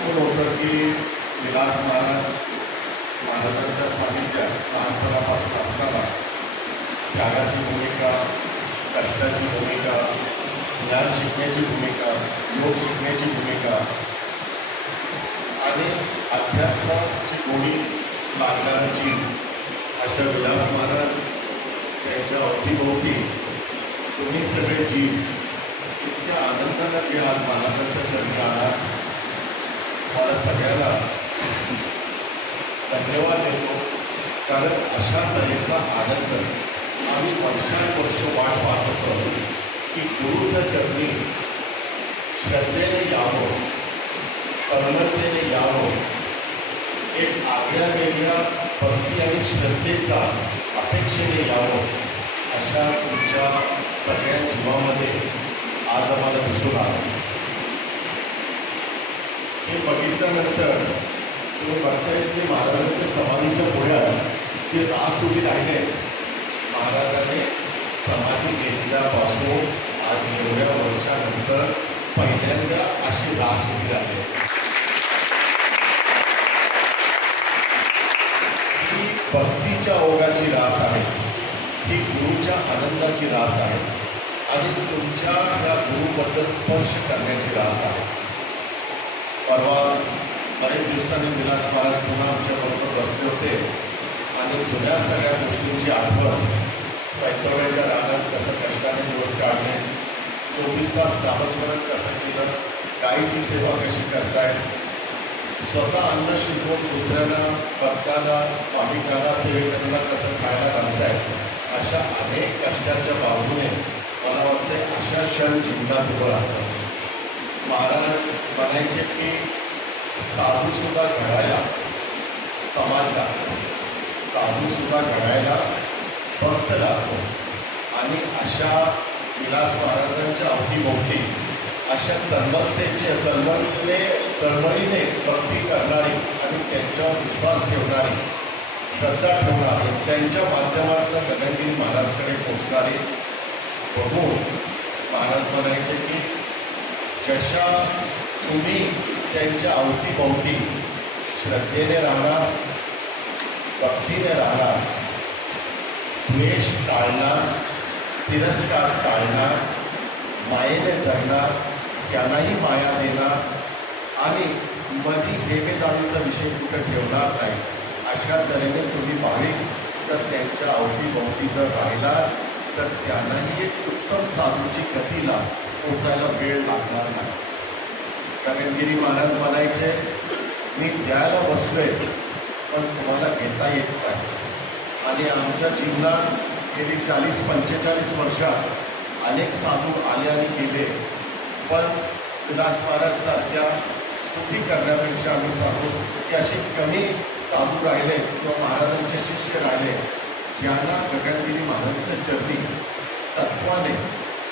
ऐकून होतं की विलास महाराज महाराजांच्या सानिध्यात लहानपणापासून असताना त्यागाची भूमिका कष्टाची भूमिका ज्ञान शिकण्याची भूमिका योग शिकण्याची भूमिका आणि अध्यात्माची गोडी लागणाऱ्याची अशा विलास महाराज त्यांच्या अवतीभोवती तुम्ही सगळे जीव इतक्या आनंदानं जे आज महाराजांच्या चरणी आहात मला सगळ्याला धन्यवाद देतो. कारण अशा तऱ्हेचा आनंद आम्ही वर्षानुवर्ष वाट पाहत होतो की गुरुच्या चरणी श्रद्धेने यावं कर्मतेने यावं एक आगळ्या वेगळ्या भक्ती आणि श्रद्धेचा अपेक्षेने यावं अशा तुमच्या सगळ्या जीवामध्ये आज आम्हाला दिसून आलं. हे बघितल्यानंतर तुम्ही बघताय की महाराजांच्या समाधीच्या पुढ्यात जे रास उभी राहिले महाराजाने समाधी घेतल्यापासून आज एवढ्या वर्षानंतर पहिल्यांदा अशी रास उभी राहिली. ही भक्तीच्या ओघाची रास आहे ही गुरुच्या आनंदाची रास आहे आणि तुमच्या त्या गुरुबद्दल स्पर्श करण्याची रास आहे. परवा बरेच दिवसांनी विलास महाराज पुन्हा आमच्याबरोबर बसले होते. आणि जुन्या सगळ्या गोष्टींची आठवण सैतवड्याच्या रागात कसं कष्टाने दिवस काढणे चोवीस तास नामस्मरण कसं केलं गायीची सेवा कशी करतायत स्वतः अन्न शिकवून दुसऱ्यांना भक्ताला भाविकांना सेवेकरांना कसं खायला घालतायत अशा अनेक कष्टाच्या बाजूने मला वाटते अशा क्षण जीवनात उभं राहतात. महाराज म्हणायचे की साधूसुद्धा घडायला समाज लागतो. साधूसुद्धा घडायला भक्त लागतो. आणि अशा विलास महाराजांच्या अवतीभोवती अशा तन्मतेचे तन्मतीने तळमळीने भक्ती करणारी आणि त्यांच्यावर विश्वास ठेवणारी श्रद्धा ठेवणारी त्यांच्या माध्यमातून गगनगिरी महाराजकडे पोचणारी बघून महाराज म्हणायचे की जशा तुम्ही त्यांच्या अवतीभोवती श्रद्धेने राहणार भक्तीने राहणार द्वेष टाळणार तिरस्कार टाळणार मायेने जगणार त्यांनाही माया देणार आणि मधी हेमेदावीचा विषय कुठं ठेवणार नाही अशा तऱ्हेने तुम्ही भाविक जर त्यांच्या अवतीभोवती जर राहिला तर त्यांनाही एक उत्तम साधूची गतीला पोचायला वेळ लागणार नाही. गगनगिरी महाराज म्हणायचे मी द्यायला बसलोय पण तुम्हाला घेता येत नाही. आणि आमच्या जीवनात गेली चाळीस पंचेचाळीस वर्षात अनेक साधू आले आणि गेले. पण विलास महाराजसारख्या स्तुती करण्यापेक्षा आम्ही साधू की अशी कमी साधू राहिले किंवा महाराजांचे शिष्य राहिले ज्यांना गगनगिरी महाराजांच्या चरणी तत्वाने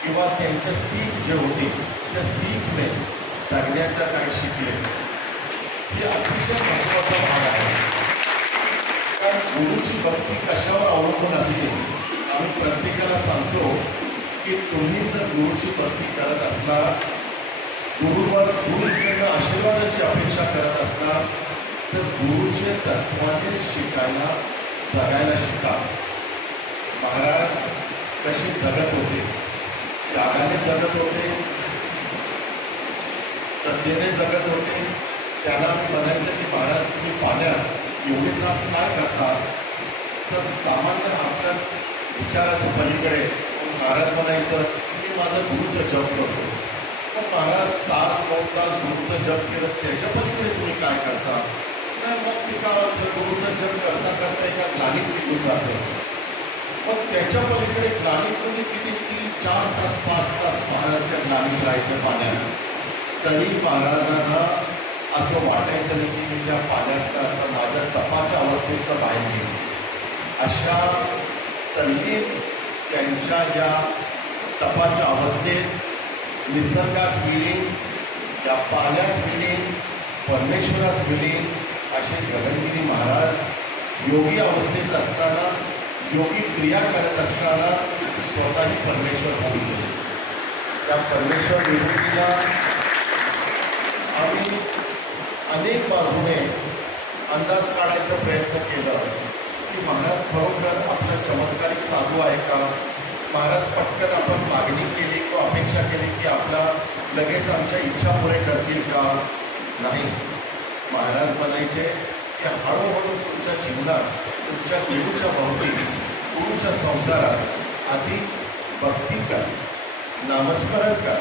किंवा त्यांच्या सीख जे होती त्या सीखने जगण्याच्या काय शिकले. हे अतिशय महत्त्वाचा भाग आहे. कारण गुरुची भक्ती कशावर अवलंबून असते? आम्ही प्रत्येकाला सांगतो की तुम्ही जर गुरुची भक्ती करत असणार गुरुवर गुरुकडनं आशीर्वादाची अपेक्षा करत असणार तर गुरुचे तत्वाने शिकायला जगायला शिका. महाराज कसे जगत होते? त्यागाने जगत होते. श्रद्धेने जगत होते. त्याला मी म्हणायचं की महाराज तुम्ही पाण्यात एवढे तास काय करता. तर सामान्य आपल्या विचाराच्या पलीकडे महाराज म्हणायचं की माझं गुरुचं जप करतो. पण महाराज तास दोन तास गुरुचं जप केलं त्याच्या पलीकडे तुम्ही काय करता? मग ते का गुरुचं जप करता करता एका ग्लानीत निघून जाते. मग त्याच्या पलीकडे गाणी कोणी किती तीन चार तास पाच तास महाराज त्या गाणी राहायचे पाण्यात. तरी महाराजांना असं वाटायचं नाही की मी त्या पाण्यात आता माझ्या तपाच्या अवस्थेत तर बाहेर गेली. अशा तल्लीन त्यांच्या या तपाच्या अवस्थेत निसर्गात विलीन त्या पाण्यात विलीन परमेश्वरात विलीन असे गगनगिरी महाराज योगी अवस्थेत असताना योगी क्रिया करत असताना स्वतःही परमेश्वर होऊन गेले त्या परमेश्वर निर्मितीला आम्ही अनेक बाजूने अंदाज काढायचा प्रयत्न केला की महाराज खरोखर आपला चमत्कारिक साधू आहे का? महाराज पटकन आपण मागणी केली किंवा अपेक्षा केली की आपला लगेच आमच्या इच्छा पुरे करतील का? नाही. महाराज म्हणायचे की हळूहळू तुमच्या जीवनात तुमच्या गुरुच्या भोवती गुरुच्या संसारात आधी भक्ती कर नामस्मरण का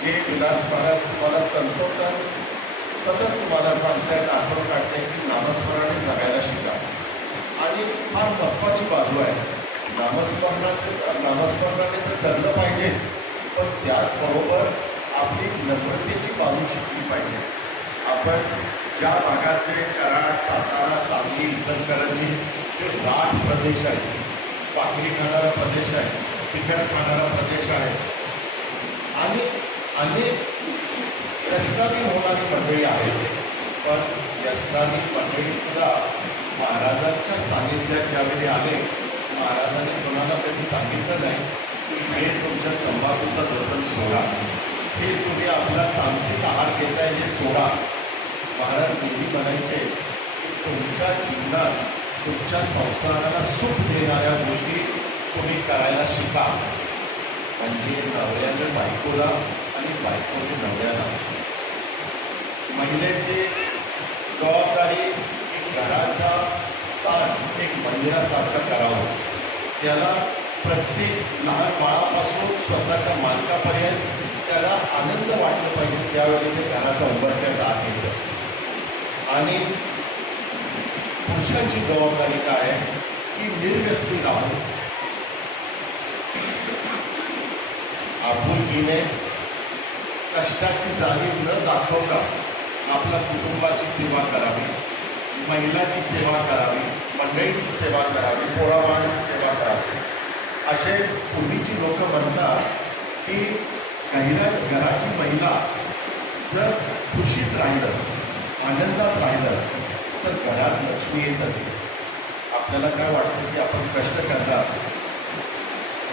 जे विलास महाराज तुम्हाला तंतोतंत सतत तुम्हाला सांगताय आठवण काढते की नामस्मरणाने जगायला शिका. आणि फार महत्त्वाची बाजू आहे. नामस्मरणाचे नामस्मरणाने तर धरलं पाहिजे पण त्याचबरोबर आपली नम्रतेची बाजू शिकली पाहिजे. आपण ज्या भागातले कराड सातारा सांगली इचलकरंजी ते राठ प्रदेश आहे पाकळी खाणारा प्रदेश आहे तिखट खाणारा प्रदेश आहे. आणि अनेक व्यसनाधीन होणारी मंडळी आहेत. पण व्यसनाधीन मंडळीसुद्धा महाराजांच्या सानिध्यात ज्यावेळी आले महाराजांनी कोणाला कधी सांगितलं नाही की हे तुमच्या तंबाखूचं व्यसन सोडा. हे तुम्ही आपला तामसिक आहार घेताय हे सोडा. महाराज नेहमी म्हणायचे की तुमच्या जीवनात तुमच्या संसाराला सुख देणाऱ्या गोष्टी तुम्ही करायला शिका. म्हणजे नवऱ्याने बायकोला आणि बायकोने नवऱ्याला. महिलेची जबाबदारी एक घराचा स्थान एक मंदिरासारखं करावं. त्याला प्रत्येक लहान बाळापासून स्वतःच्या मालकापर्यंत त्याला आनंद वाटलं पाहिजे त्यावेळी ते घराचा उघडत्या आहे आणि पुरुषांची जबाबदारी काय आहे? की निर्व्यसनी राहून आपुलकीने कष्टाची जाणीव न दाखवता आपल्या कुटुंबाची सेवा करावी महिलाची सेवा करावी मंडळीची सेवा करावी पोराबाळांची सेवा करावी. असे पूर्वीची लोक म्हणतात की गहिरा घराची महिला जर खुशीत राहिलं आनंदात राहिलं तर घरात लक्ष्मी येत असेल आपल्याला काय वाटतं की आपण कष्ट करणार?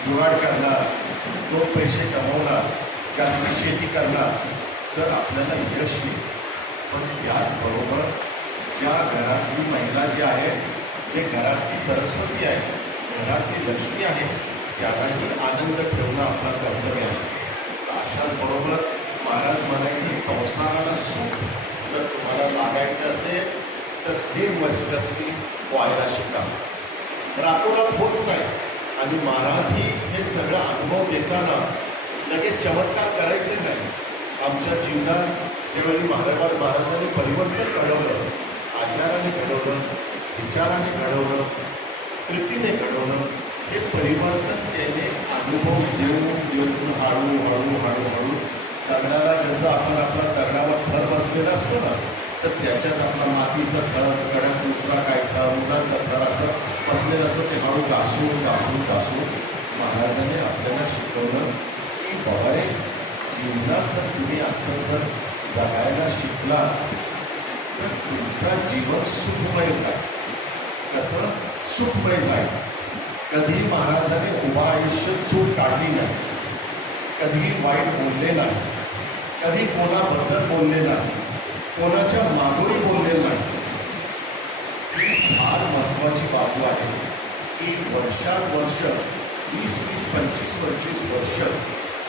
जुगाड करणार? दोन पैसे कमवणार? जास्त शेती करणार? तर आपल्याला यश येईल पण त्याचबरोबर ज्या घरातली महिला जी आहे जे घरातली सरस्वती आहे घरातली लक्ष्मी आहे त्यालाही आनंद ठेवणं आपला कर्तव्य आहे. अशाच बरोबर महाराज म्हणायचे संसाराला सुख जर तुम्हाला लागायचं असेल तर हे मस्कसनी व्हायला शिका रातोरात होत नाही. आणि महाराजही हे सगळं अनुभव देताना लगेच चमत्कार करायचे नाही. आमच्या जीवनात ज्यावेळी महाराज महाराजांनी परिवर्तन घडवलं. आचाराने घडवलं विचाराने घडवलं कृतीने घडवलं. हे परिवर्तन त्याने अनुभव देऊन देऊन हळू हळू तरणाला जसं आपण आपला तरणावर थर बसलेला असतो ना तर त्याच्यात आपला मातीचा थर कडक दुसरा काय थर मुलाचा थर असं बसलेलं असतं ते हळू घासून घासून घासून महाराजांनी आपल्याला शिकवलं की बाबा रे जीवनात जर तुम्ही असं जर जगायला शिकला तर तुमचं जीवन सुखमय जाईल कसं? सुखमय जाईल कधी महाराजांनी उभा आयुष्य चूक काढली नाही. कधी वाईट बोलले नाही. कधी कोणाबद्दल बोलले नाही कोणाच्या मागोरी बोलले नाही. ही फार महत्त्वाची बाजू आहे. की वर्षानुवर्ष वीस वीस पंचवीस पंचवीस वर्ष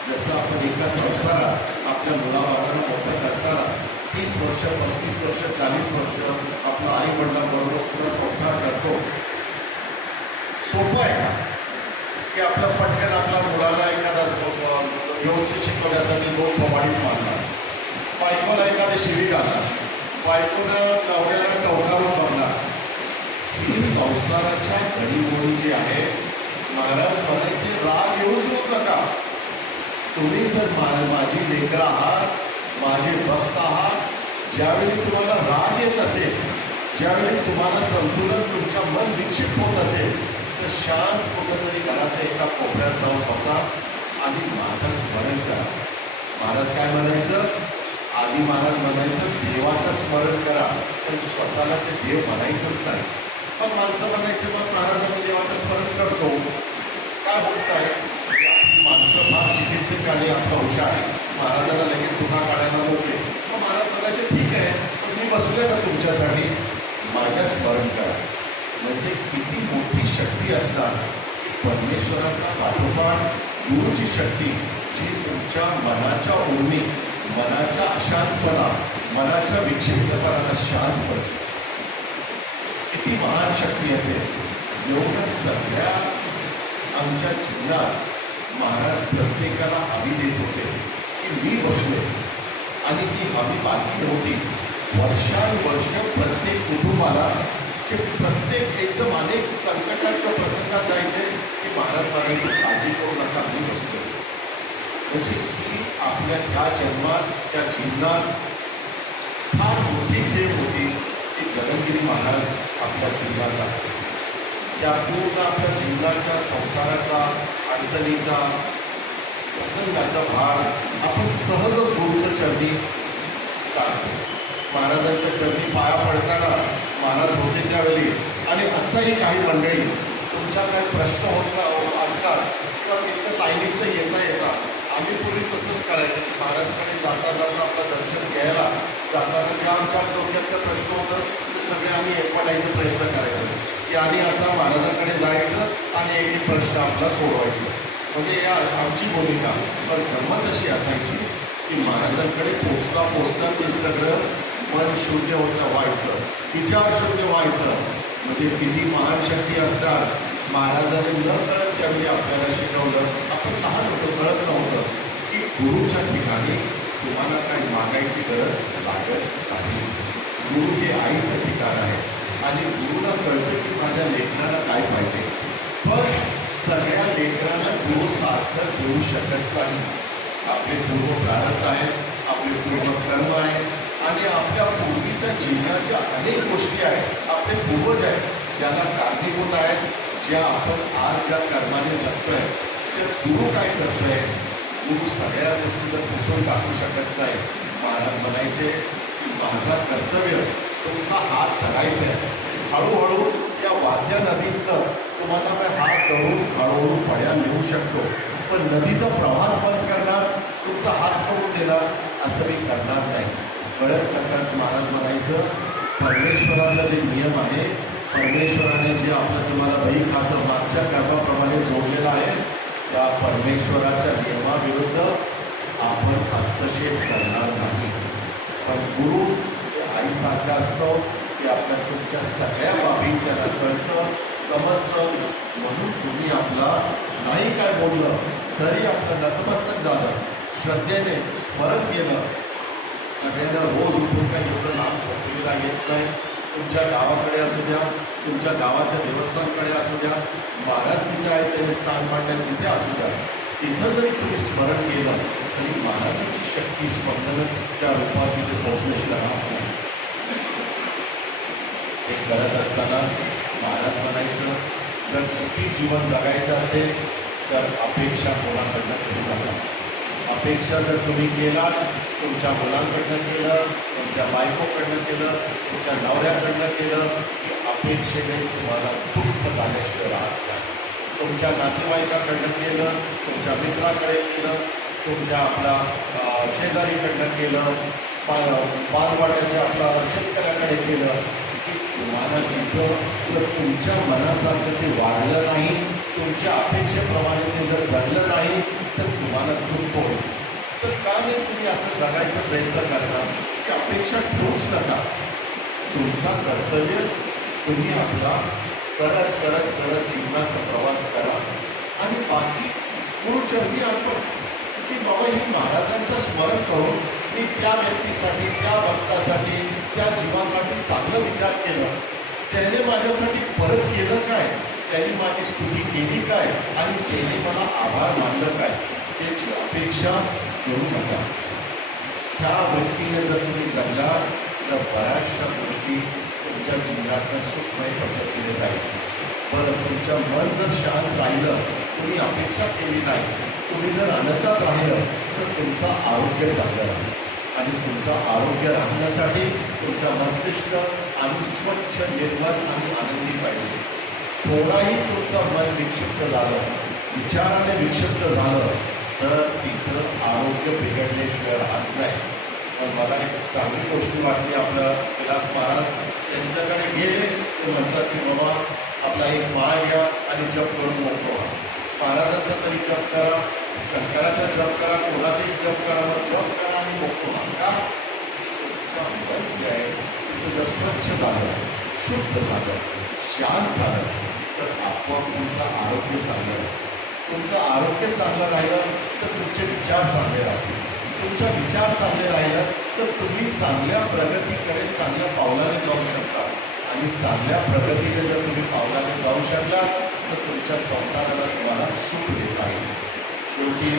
जसं आपण एका संसारात आपल्या मुलाबाळांना मोठं करताना तीस वर्ष पस्तीस वर्ष चाळीस वर्ष आपला आई वडिलांबरोबर सुद्धा संसार करतो. सोपं आहे का? की आपलं पटकन आपल्या मुलाला व्यवस्थित शिकवण्यासाठी दोन फवाडीत मारणार बायकोला एखादी शिवी घालणार पायकोला नवऱ्याला टवकारून बघणार ही संसाराच्या घडीमोडी जी आहे महाराज म्हणायचे राग येऊ देऊ नका. तुम्ही जर मा माझी लेकर आहात माझे भक्त आहात ज्यावेळी तुम्हाला राग येत असेल ज्यावेळी तुम्हाला संतुलन तुमच्या मन विक्षिप्त होत असेल तर शांत कुठंतरी घराच्या एका कोपऱ्यात जाऊन बसा. आणि माझं स्मरण करा महाराज काय म्हणायचं? आधी महाराज म्हणायचं देवाचं स्मरण करा. पण स्वतःला ते देव म्हणायचंच नाही. पण माणसं म्हणायचे मग महाराज आम्ही देवाचं स्मरण करतो. काय होत आहे माणसं फार चिकित्सक आणि आपला हुशार आहे. महाराजाला लगेच चुका काढायला होते. मग महाराज म्हणायचे ठीक आहे पण मी बसले ना तुमच्यासाठी. माझ्या स्मरण करा. म्हणजे किती मोठी शक्ती असणार. परमेश्वराचा पाठोपाठ गुरुची शक्ती जी तुमच्या मनाच्या उर्मी मनाच्या अशांतपणा मनाच्या विक्षिप्तपणाला शांत करते. किती महान शक्ती असेल. एवढं सगळ्या आमच्या जीवनात महाराज प्रत्येकाला हवी देत होते की मी बसलो आणि ती हवी बाकी होती वर्षानुवर्ष प्रत्येक कुटुंबाला जे प्रत्येक एकदम अनेक संकटाच्या प्रसंगात जायचे की महाराज महाराजांची काळजी करून आता आम्ही बसतो म्हणजे ही आपल्या ह्या जन्मात त्या जीवनात फार मोठी खेळ होती की जगनगिरी महाराज आपल्या जीवनात आहे त्या पूर्ण आपल्या जीवनाच्या संसाराचा अडचणीचा प्रसंगाचा भार आपण सहजच गुरुचं चरणी टाकतो महाराजांच्या चरणी पाया पडताना महाराज होते त्यावेळी आणि आत्ताही काही मंडळी तुमच्या काही प्रश्न होता असतात किंवा तिथं लाईनीत येता येता आम्ही पूर्वी तसंच करायचं. की महाराजकडे जाता जाता आपलं दर्शन घ्यायला जाताना जे आमच्या डोक्यातलं प्रश्न होतं ते सगळे आम्ही एकवटायचा प्रयत्न करायचो. की आणि आता महाराजांकडे जायचं आणि एक एक प्रश्न आपला सोडवायचा. म्हणजे या आमची भूमिका. पण गंमत अशी असायची की महाराजांकडे पोचता पोचता ते सगळं मन शून्य होतं व्हायचं विचार शून्य व्हायचं. म्हणजे किती महान शक्ती असतात महाराजांनी न कळत त्यावेळी आपल्याला शिकवलं. आपण लहान होतो कळत नव्हतं. की गुरुच्या ठिकाणी तुम्हाला काही मागायची गरज लागत नाही. गुरु हे आईचं ठिकाण आहे. आणि गुरुला कळतं की माझ्या लेखनाला काय पाहिजे. पण सगळ्या लेखनाला गुरु सार्थक देऊ शकत नाही. आपले पूर्व प्रारंभ आहेत आपले पूर्व कर्म आहेत. आणि आपल्या पूर्वीच्या जीवनाच्या अनेक गोष्टी आहेत. आपले पूर्वज आहेत. ज्याला कारणीभूत आहेत. ज्या आपण आज ज्या कर्माने जगतोय ते गुरु काय करतोय गुरु सगळ्या गोष्टी जर पुसून टाकू शकत नाही. महाराज म्हणायचे की माझा कर्तव्य तुमचा हात धरायचा आहे. हळूहळू या वाद्या नदीत तुम्हाला मी हात धरून हळूहळू पड्या नेऊ शकतो. पण नदीचा प्रवाह बंद करणार तुमचा हात सोडून देणार असं मी करणार नाही. कळत प्रकाश महाराज म्हणायचं परमेश्वराचा जे नियम आहे परमेश्वराने जे आपलं तुम्हाला बही खातं मागच्या कर्माप्रमाणे जोडलेलं आहे त्या परमेश्वराच्या नियमाविरुद्ध आपण हस्तक्षेप करणार नाही. पण गुरु आईसारखा असतो की आपल्या तुमच्या सगळ्या बाबी त्यांना कळतं समजतं म्हणून तुम्ही आपला नाही काय बोललं तरी आपलं नतमस्तक झालं श्रद्धेने स्मरण केलं सगळ्यांना रोज उठून काही एवढं लांब पृथ्वीला येत नाही. तुमच्या गावाकडे असू द्या तुमच्या गावाच्या देवस्थानकडे असू द्या महाराज तिथे आहे त्याने स्थान मांडलं तिथे असू द्या. तिथं जरी तुम्ही स्मरण केलं तरी महाराजांची शक्ती स्पंदन त्या रूपात तिथे पोहोचण्याची राहणार नाही. हे करत असताना महाराज म्हणायचं जर सुखी जीवन जगायचं असेल तर अपेक्षा कोणाकडनं करू नका अपेक्षा जर तुम्ही केलात तुमच्या मुलांकडनं केलं तुमच्या बायकोकडनं केलं तुमच्या नवऱ्याकडनं केलं की अपेक्षेने तुम्हाला दुःख झाल्याशिवाय राहत नाही. तुमच्या नातेवाईकाकडनं केलं तुमच्या मित्राकडे केलं तुमच्या आपल्या शेजारीकडनं केलं पा पानवाट्याच्या आपल्या शेतकऱ्याकडे केलं की तुम्हाला तिथं जर तुमच्या मनासारखं ते वाढलं नाही तुमच्या अपेक्षेप्रमाणे ते जर घडलं नाही तर तुम्हाला दुःख तर का नाही तुम्ही असं जगायचा प्रयत्न करता की अपेक्षा ठेवूच नका. तुमचा कर्तव्य तुम्ही आपला करत करत करत जीवनाचा प्रवास करा. आणि बाकी गुरुचरणी आपण की बाबा ही महाराजांचं स्मरण करून मी त्या व्यक्तीसाठी त्या भक्तासाठी त्या जीवासाठी चांगलं विचार केला. त्याने माझ्यासाठी परत केलं काय? त्यांनी माझी स्तुती केली काय? आणि त्याने मला आभार मानलं काय? त्याची अपेक्षा करू नका. त्या व्यक्तीने जर तुम्ही जगला तर बऱ्याचशा गोष्टी तुमच्या जीवनातनं सुखमय पद्धतीने जाईल. पण तुमचं मन जर शांत राहिलं तुम्ही अपेक्षा केली नाही तुम्ही जर आनंदात राहिलं तर तुमचं आरोग्य चांगलं राहील. आणि तुमचं आरोग्य राखण्यासाठी तुमचं मस्तिष्क आणि स्वच्छ निर्मल आणि थोडाही तुमचं मन विक्षिप्त झालं विचाराने विक्षिप्त झालं तर तिथं आरोग्य बिघडल्याशिवाय राहत नाही. पण मला एक चांगली गोष्ट वाटली आपलं विलास महाराज त्यांच्याकडे गेले ते म्हणतात की बाबा आपला एक माळ घ्या आणि जप करून मोठो महाराजांचा तरी जप करा शंकराचा जप करा कोणाचाही जप करा मग जप करा आणि मोठो का? तुमचा मन जे आहे तुझं स्वच्छ झालं शुद्ध झालं शांत झालं तर तुमचं आरोग्य चांगलं राहील तुमचं आरोग्य चांगलं राहिलं तर तुमचे विचार चांगले राहतील. तुमचा विचार चांगले राहिलं तर तुम्ही चांगल्या प्रगतीकडे चांगल्या पावलाने जाऊ शकता. आणि चांगल्या प्रगतीकडे जर तुम्ही पावलाने जाऊ शकला तर तुमच्या संसाराला तुम्हाला सुख देता येईल. शेवटी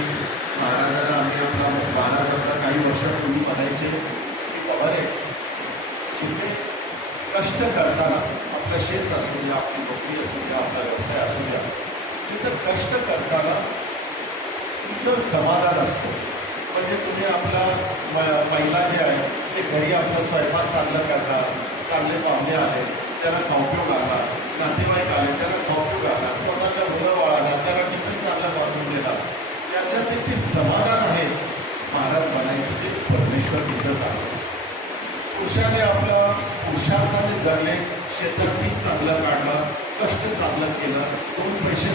महाराजांना आम्ही आपला महाराजांना काही वर्षापूर्वी म्हणायचे की बाबा रे कष्ट करताना आपलं शेत असू द्या आपली नोकरी असू द्या आपला व्यवसाय असू द्या तिथं कष्ट करताना तिथं समाधान असतं. म्हणजे तुम्ही आपला महिला जे आहे ते घरी आपलं स्वयंपाक चांगलं करणार चांगले पाहुणे आले त्यांना खाऊपिऊ घालणार नातेवाईक आले त्यांना खाऊपिऊ घालणार स्वतःच्या मुलं बाळाला त्याला टिफिन चांगला बांधून देणार. त्याच्यात ते जे समाधान आहे महाराज म्हणायचे ते परमेश्वर तिथं आहे पुरुषाने आपला पुरुषार्थाने जगले शेतात पीक चांगलं काढलं कष्ट चांगलं केलं दोन पैसे